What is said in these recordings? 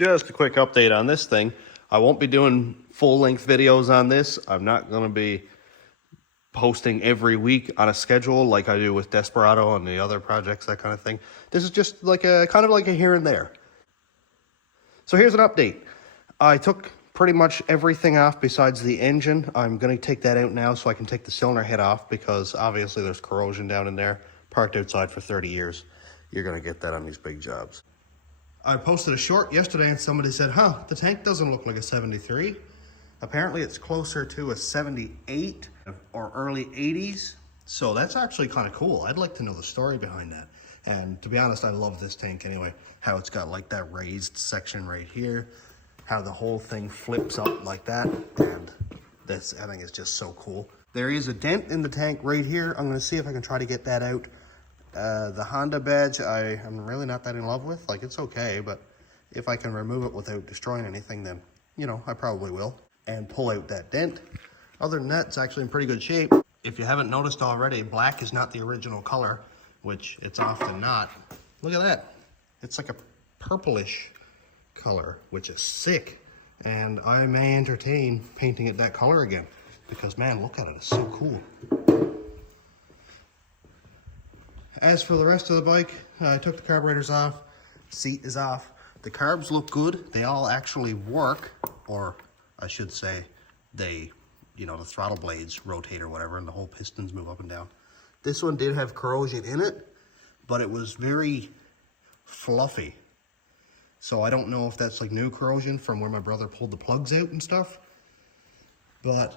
Just a quick update on this thing. I won't be doing full-length videos on this. I'm not going to be posting every week on a schedule like I do with Desperado and the other projects, that kind of thing. This is just like a kind of like a here and there. So here's an update. I took pretty much everything off besides the engine. I'm going to take that out now so I can take the cylinder head off, because obviously there's corrosion down in there. Parked outside for 30 years. You're going to get that on these big jobs. I posted a short yesterday and somebody said, the tank doesn't look like a 73. Apparently it's closer to a 78 or early 80s. So that's actually kind of cool. I'd like to know the story behind that. And to be honest, I love this tank anyway. How it's got like that raised section right here. How the whole thing flips up like that. And this, I think, is just so cool. There is a dent in the tank right here. I'm going to see if I can try to get that out. The Honda badge, I am really not that in love with. Like, it's okay, but if I can remove it without destroying anything, then, you know, I probably will. And pull out that dent. Other than that, it's actually in pretty good shape. If you haven't noticed already, black is not the original color, which it's often not. Look at that. It's like a purplish color, which is sick. And I may entertain painting it that color again, because, man, look at it. It's so cool. As for the rest of the bike, I took the carburetors off, seat is off. The carbs look good. They all actually work, or I should say they, you know, the throttle blades rotate or whatever, and the whole pistons move up and down. This one did have corrosion in it, but it was very fluffy. So I don't know if that's like new corrosion from where my brother pulled the plugs out and stuff. But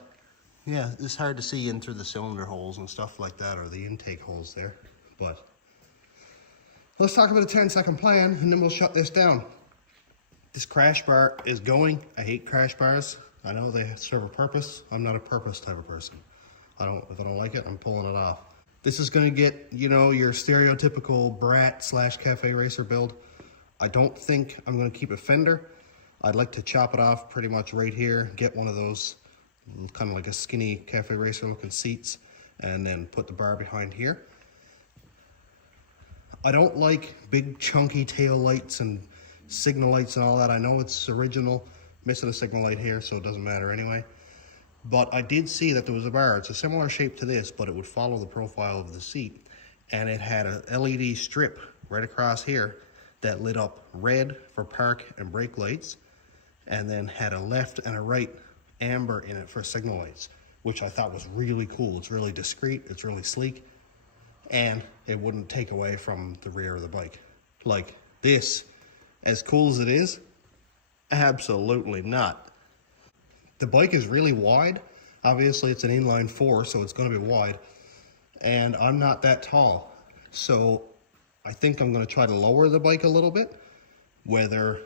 yeah, it's hard to see in through the cylinder holes and stuff like that, or the intake holes there. But let's talk about a 10-second plan, and then we'll shut this down. This crash bar is going. I hate crash bars. I know they serve a purpose. I'm not a purpose type of person. If I don't like it, I'm pulling it off. This is going to get, you know, your stereotypical brat / cafe racer build. I don't think I'm going to keep a fender. I'd like to chop it off pretty much right here, get one of those kind of like a skinny cafe racer looking seats, and then put the bar behind here. I don't like big chunky tail lights and signal lights and all that. I know it's original, missing a signal light here, so it doesn't matter anyway. But I did see that there was a bar. It's a similar shape to this, but it would follow the profile of the seat. And it had a LED strip right across here that lit up red for park and brake lights, and then had a left and a right amber in it for signal lights, which I thought was really cool. It's really discreet, it's really sleek, and it wouldn't take away from the rear of the bike. Like this, as cool as it is, absolutely not. The bike is really wide. Obviously it's an inline 4, so it's going to be wide, and I'm not that tall, so I think I'm going to try to lower the bike a little bit, whether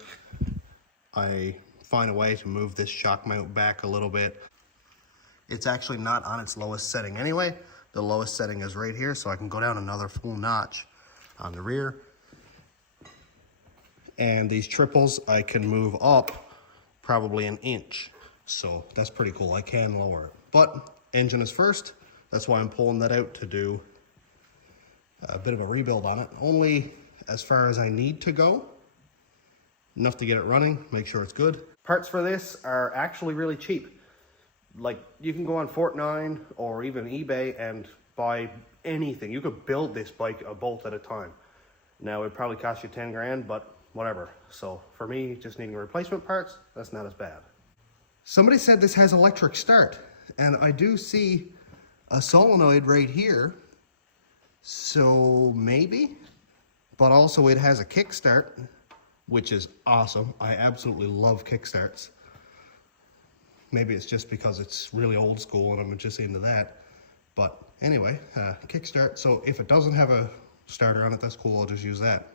I find a way to move this shock mount back a little bit. It's actually not on its lowest setting anyway. The lowest setting is right here, so I can go down another full notch on the rear. And these triples I can move up probably an inch. So that's pretty cool. I can lower it. But engine is first. That's why I'm pulling that out to do a bit of a rebuild on it. Only as far as I need to go. Enough to get it running, make sure it's good. Parts for this are actually really cheap. Like, you can go on Fortnite or even eBay and buy anything. You could build this bike a bolt at a time. Now, it'd probably cost you 10 grand, but whatever. So for me, just needing replacement parts, that's not as bad. Somebody said this has electric start, and I do see a solenoid right here. So maybe, but also it has a kickstart, which is awesome. I absolutely love kickstarts. Maybe it's just because it's really old school and I'm just into that. But anyway, kickstart. So if it doesn't have a starter on it, that's cool. I'll just use that.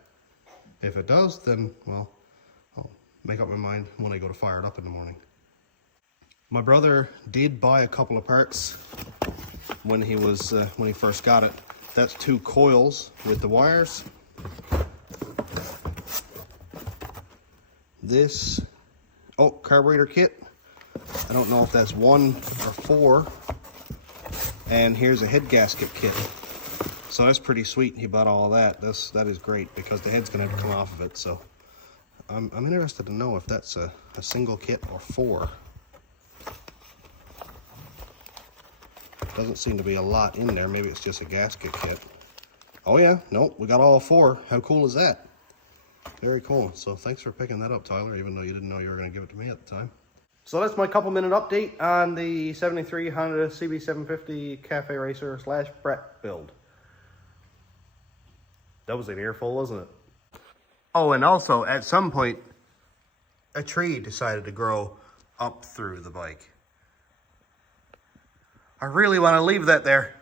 If it does, then, well, I'll make up my mind when I go to fire it up in the morning. My brother did buy a couple of parts when he first got it. That's 2 coils with the wires. This, carburetor kit. I don't know if that's 1 or 4. And here's a head gasket kit. So that's pretty sweet. He bought all that. That is great, because the head's gonna have to come off of it. So I'm interested to know if that's a single kit or 4. Doesn't seem to be a lot in there. Maybe it's just a gasket kit. Oh yeah, nope, we got all 4. How cool is that? Very cool. So thanks for picking that up, Tyler, even though you didn't know you were going to give it to me at the time. So that's my couple-minute update on the 73 Honda CB750 Cafe Racer / Brat build. That was an earful, wasn't it? Oh, and also, at some point, a tree decided to grow up through the bike. I really want to leave that there.